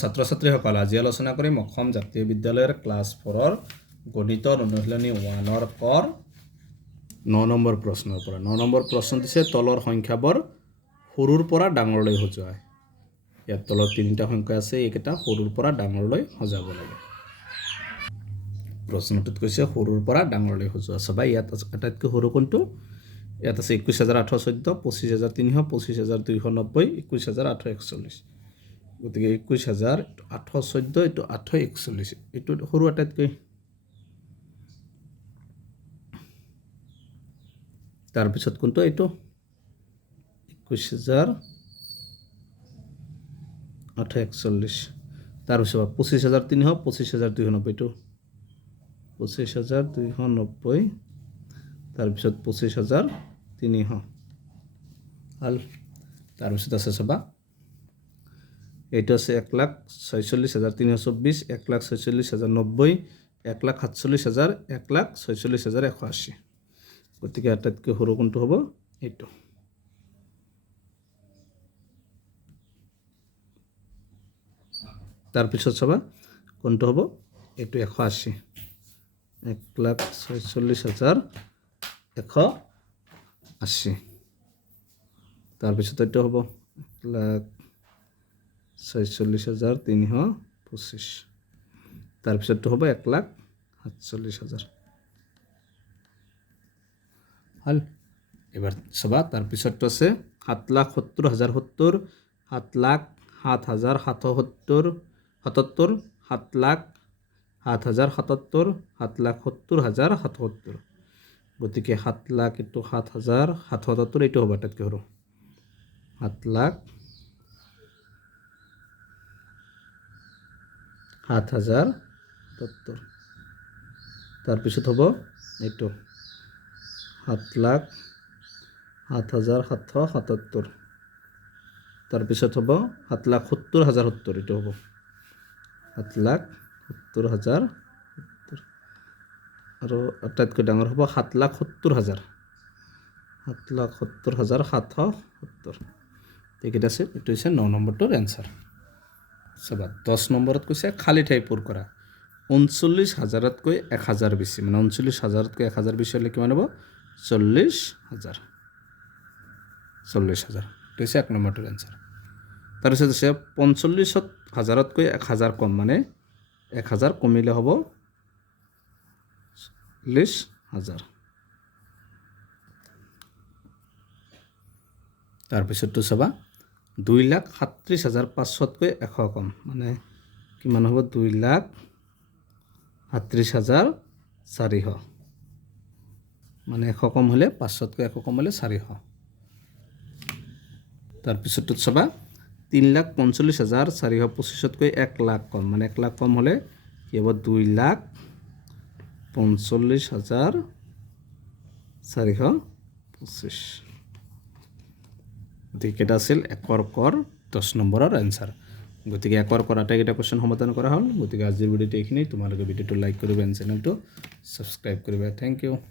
ছাত্ৰ ছাত্ৰীসকল আজি আলোচনা কৰিম অসম জাতীয় বিদ্যালয়ৰ ক্লাছ 4ৰ গণিতৰ অনুশীলনী 1ৰ কৰ 9 নম্বৰ প্ৰশ্নৰ পৰা 9 নম্বৰ প্ৰশ্ন দিছে তলৰ সংখ্যাবোৰ সৰুৰ পৰা ডাঙৰলৈ সজোৱা। ইয়াত তলত তিনিটা সংখ্যা আছে, এইকেইটা সৰুৰ পৰা ডাঙৰলৈ সজাব লাগে। প্ৰশ্নটোত কৈছে সৰুৰ পৰা ডাঙৰলৈ সজোৱা। চাবা ইয়াত আটাইতকৈ সৰু কোনটো? ইয়াত আছে 21,814, 25,300, 25,290, 21,841। গতিকে 21,814 এইটো 841, এইটো সৰু আটাইতকৈ। তাৰপিছত কোনটো? এইটো 21,841। তাৰপিছত 25,300, 25,290, এইটো 25,290। তাৰপিছত 25,300 ভাল। তাৰপিছত আছে চাবা এইটো আছে 1,46,324, 1,46,090, 1,47,000, 1,46,180। গতিকে আটাইতকৈ সৰু কোনটো হ'ব? এইটো। তাৰপিছত চাবা কোনটো হ'ব? এইটো 180, 1,46,180। তাৰপিছত এইটো হ'ব 1,46,325। তাৰপিছতটো হ'ব 1,47,000। ভাল। এবাৰ চাবা তাৰপিছতটো আছে 7,70,070, 7,07,777, 7,07,077, 7,70,077। গতিকে 7,00,000 এইটো 7,000,777 এইটো হ'ব আটাইতকৈ সৰু। 7,07,077। তাৰপিছত হ'ব এইটো 7,07,777। তাৰপিছত হ'ব 7,70,070, এইটো হ'ব 7,70,070। আৰু আটাইতকৈ ডাঙৰ হ'ব 7,70,000, 7,70,777। এইকেইটা আছে। এইটো হৈছে 9 নম্বৰটোৰ এনচাৰ। চাবা 10 নম্বৰত কৈছে খালী ঠাই পূৰ কৰা। 39,000তকৈ 1,000 বেছি, মানে 39,000তকৈ 1,000 বেছি হ'লে কিমান হ'ব? 40,000। 40,000 এইটো হৈছে 1 নম্বৰটোৰ এনচাৰ। তাৰপিছত আছে 45,000তকৈ 1,000 কম, মানে 1,000 কমিলে হ'ব 40,000। তাৰপিছতটো চাবা 2,37,500তকৈ 100 কম, মানে কিমান হ'ব? 2,37,400, মানে 100 কম হ'লে 500তকৈ 100 কম হ'লে 400। তাৰপিছতটো চাবা 3,45,425তকৈ 1,00,000 কম, মানে 1,00,000 কম হ'লে কি হ'ব? 2,45,425। গতিকে কেইটা আছিল 1ৰ কৰ 10 নম্বৰৰ এনচাৰ। গতিকে 1ৰ কৰ আটাইকেইটা কুৱেশ্যন সমাধান কৰা হ'ল। গতিকে আজিৰ ভিডিঅ'টো এইখিনি। তোমালোকে ভিডিঅ'টো লাইক কৰিবা, চেনেলটো ছাবস্ক্ৰাইব কৰিবা। Thank U.